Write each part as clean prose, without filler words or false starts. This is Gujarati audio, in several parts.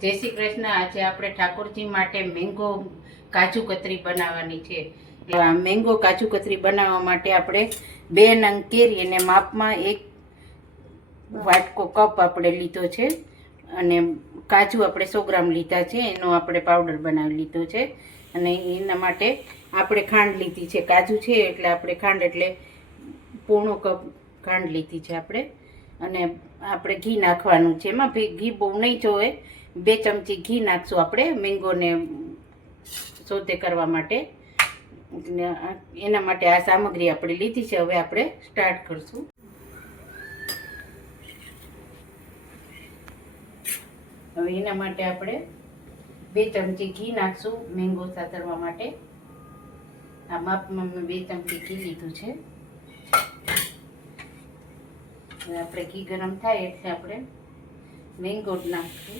જય શ્રી કૃષ્ણ। આજે આપણે ઠાકોરજી માટે મેંગો કાજુ કતરી બનાવવાની છે। મેંગો કાજુ કતરી બનાવવા માટે આપણે 2 નંગ કેરી અને માપમાં 1 વાટકો કપ આપણે લીધો છે અને કાજુ આપણે 100 ગ્રામ લીધા છે, એનો આપણે પાવડર બનાવી લીધો છે। અને એના માટે આપણે ખાંડ લીધી છે, કાજુ છે એટલે આપણે ખાંડ એટલે પોણો કપ ખાંડ લીધી છે આપણે। અને આપણે ઘી નાખવાનું છે, એમાં ઘી બહુ નહીં જોવે, 2 ચમચી ઘી નાખશું આપણે મેંગોને સોતે કરવા માટે। એના માટે આ સામગ્રી આપણે લીધી છે। હવે આપણે સ્ટાર્ટ કરશું। હવે એના માટે આપણે 2 ચમચી ઘી નાખશું મેંગો સાતરવા માટે। આ માપમાં મેં 2 ચમચી ઘી લીધું છે। હવે આપણે ઘી ગરમ થાય એટલે આપણે મેંગો નાખશું,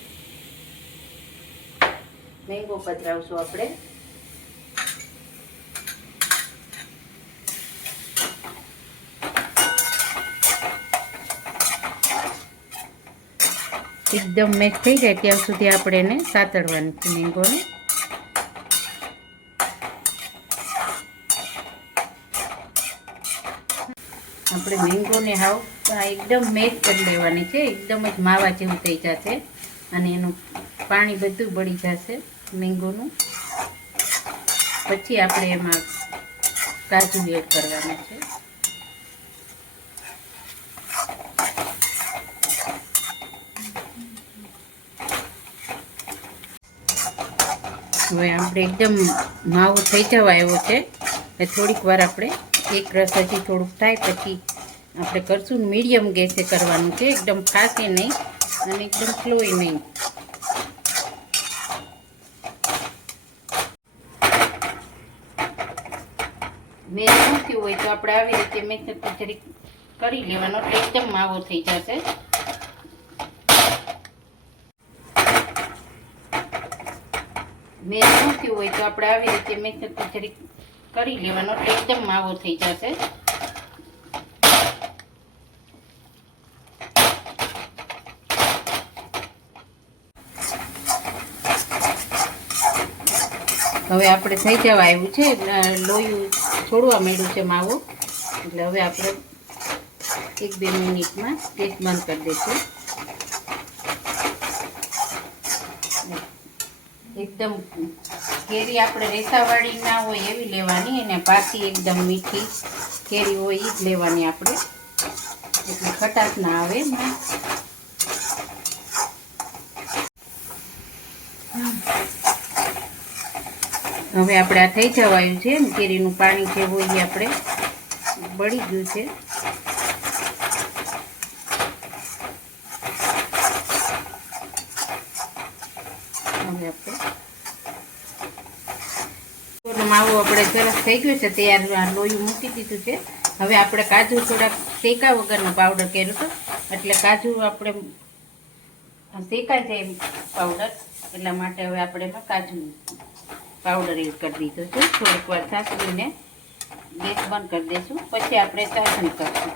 મેંગો પધરાવશું આપણે। એકદમ મેચ થઈ જાય ત્યાં સુધી આપણે એને સાતળવાનું છે મેંગોને। આપણે મેંગોને હાવ એકદમ મેચ કરી લેવાની છે, એકદમ જ માવા જેવું થઈ જશે અને એનું પાણી બધું બળી જશે મેંગોનું। પછી આપણે એમાં કાજુ એડ કરવાના છે। હવે આપણે એકદમ માવો થઈ જવા આવ્યો છે, થોડીક વાર આપણે એક રસ હજી થોડુંક થાય પછી આપણે કરશું। મીડિયમ ગેસે કરવાનું છે, એકદમ ફાસ્ટ નહીં અને એકદમ સ્લો નહીં। મેં મૂક્યું હોય તો આપણે આવી રીતે મિક્સર જરીક કરી લેવાનો એટલે એકદમ માવો થઈ જશે। મેં મૂક્યું હોય તો આપણે આવી રીતે મિક્સર જરીક કરી લેવાનો એટલે એકદમ માવો થઈ જશે। હવે આપણે થઈ જવા આવ્યું છે, લોયું છોડવા માંડ્યું છે માવો, એટલે હવે આપણે 1-2 મિનિટમાં ગેસ બંધ કરી દઈશું। એકદમ કેરી આપણે રેસાવાળી ના હોય એવી લેવાની અને પાકી એકદમ મીઠી કેરી હોય એ જ લેવાની આપણે, એટલે ખટાશ ના આવે એમાં। હવે આપણે આ થઈ જવાયું છે, કેરીનું પાણી જે હોય એ આપણે બળી ગયું છે। હવે આપણે માવો આપણે સરસ થઈ ગયું છે તૈયાર, લોયું મૂકી દીધું છે। હવે આપણે કાજુ થોડાક શેકા વગરનો પાવડર કર્યો હતો, એટલે કાજુ આપણે શેકાઈ જાય પાવડર એટલા માટે હવે આપણે એમાં કાજુ પાવડર એડ કરી દીધો છે। થોડીક વાર સાસવીને ગેસ બંધ કરી દઈશું, પછી આપણે ચાસણી કરશું।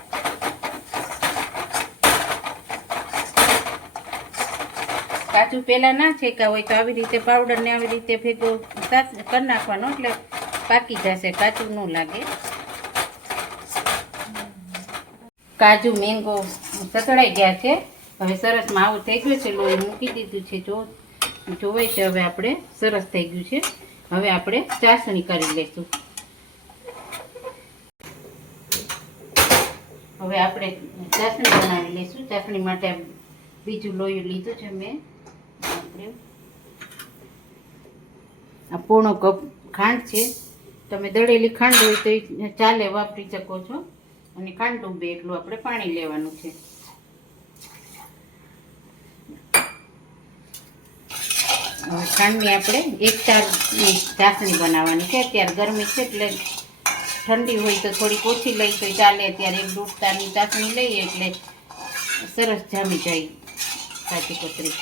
કાજુ પહેલાં ના શેકા હોય તો આવી રીતે પાવડરને આવી રીતે ભેગો કરી નાખવાનો એટલે પાકી જશે, કાચું ન લાગે। કાજુ મેંગો સતળાઈ ગયા છે, હવે સરસ માવો થઈ ગયો છે, લોહી મૂકી દીધું છે, જોવે છે હવે આપણે સરસ થઈ ગયું છે। હવે આપણે ચાસણી કરી લઈશું। હવે આપણે ચાસણી બનાવી લઈશું। ચાસણી માટે બીજું લોયું લીધું છે મેં, આપણે આ પોણો કપ ખાંડ છે, તમે દળેલી ખાંડ હોય તો ચાલે, વાપરી શકો છો, અને ખાંડ ડૂબે એટલું આપણે પાણી લેવાનું છે। હવે ખાંડની આપણે 1 તારની ચાસણી બનાવવાની છે। અત્યારે ગરમી છે એટલે ઠંડી હોય તો થોડીક ઓછી લઈ તો ચાલે, અત્યારે 1-1.5 તારની ચાસણી લઈએ એટલે સરસ જામી જાય કાજુ કતરી।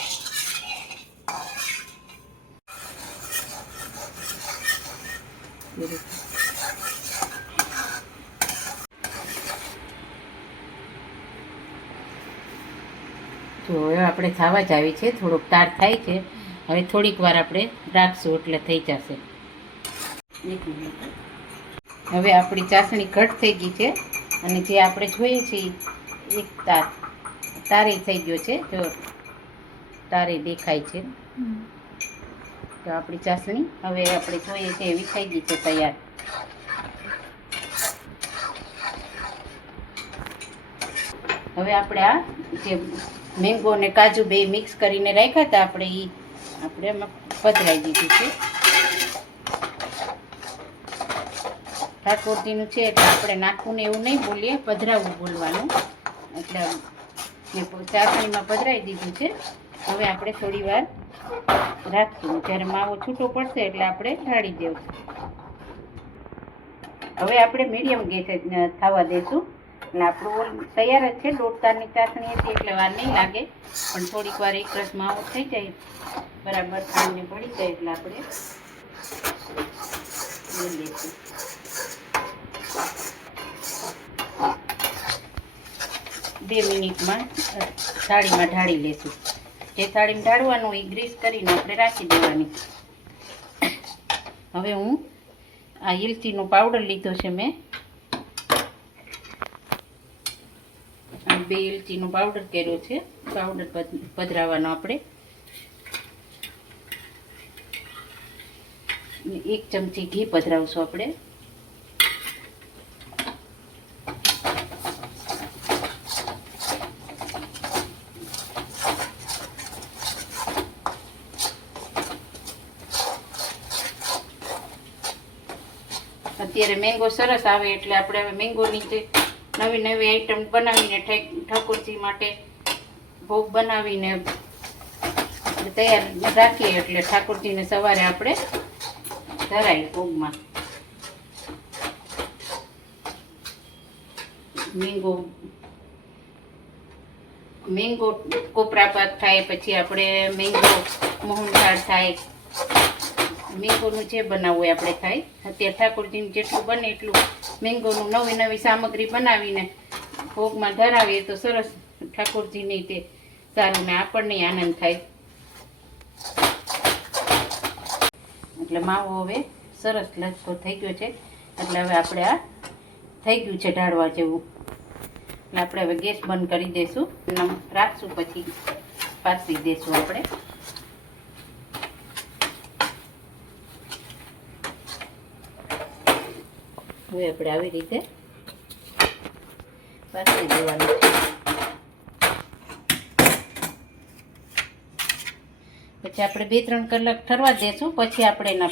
તો હવે આપણે થવા જ આવી છે, થોડોક તાર થાય છે. હવે થોડીક વાર આપણે રાખશું એટલે થઈ જશે. હવે આપણી ચાસણી ઘટ થઈ ગઈ છે અને જે આપણે જોઈએ છીએ એક તારે થઈ ગયો છે. જો તારે દેખાય છે. તો આપણી ચાસણી હવે આપણે જોઈએ છે એવી થઈ ગઈ છે તૈયાર. હવે આપણે આ જે મેંગો અને કાજુ બે મિક્સ કરીને રાખ્યા હતા આપણે એ આપણે એમાં પધરાવી દીધું છે. ઠાકોરજીનું છે એટલે આપણે નાખવું ને એવું નહીં બોલીએ, પધરાવવું બોલવાનું. એટલે ચાસણીમાં પધરાવી દીધું છે. હવે આપણે થોડી વાર રાખશું. જ્યારે માવો છૂટો પડશે એટલે આપણે ઢાળી દેવું. હવે આપણે મીડિયમ ગેસે થવા દેશું. એટલે આપણું તૈયાર જ છે. દોઢતારની ચાસણી હતી એટલે વાર નહીં લાગે, પણ થોડીક વાર એક રસ માવો થઈ જાય, બરાબર ખાંડને પડી જાય એટલે આપણે લઈ લઈશું. બે મિનિટમાં થાળીમાં ઢાળી લેશું. જે થાળીમાં ઢાળવાનું એ ગ્રીસ કરીને આપણે રાખી દેવાની. હવે હું આ ઇલચીનો પાવડર લીધો છે મેં. 2 ઇલચીનો પાવડર કર્યો છે. પાવડર પધરાવવાનો આપણે. 1 ચમચી ઘી પધરાવશું આપણે. અત્યારે મેંગો સરસ આવે એટલે આપણે હવે મેંગોની જે નવી નવી આઈટમ બનાવીને ઠાકોરજી માટે ભોગ બનાવીને તૈયાર રાખીએ એટલે ઠાકોરજીને સવારે આપણે ધરાય ભોગમાં. મેંગો કોપરા પાક થાય, પછી આપણે મેંગો મોહનથાળ થાય. મેંગોનું જે બનાવવું હોય આપણે થાય. અત્યારે ઠાકોરજીને જેટલું બને એટલું મેંગોનું નવી નવી સામગ્રી બનાવીને ભોગમાં ધરાવીએ તો સરસ ઠાકોરજીને તે સારું ને આપણને આનંદ થાય. એટલે માવો હવે સરસ લચકો થઈ ગયો છે. એટલે હવે આપણે આ થઈ ગયું છે ઢાળવા જેવું. એટલે આપણે હવે ગેસ બંધ કરી દઈશું. રાખશું પછી પાછી દઈશું આપણે. હવે આપણે આવી રીતે પાછી દેવાનું છે. પછી આપણે 2-3 કલાક ઠરવા દેશું. પછી આપણે એના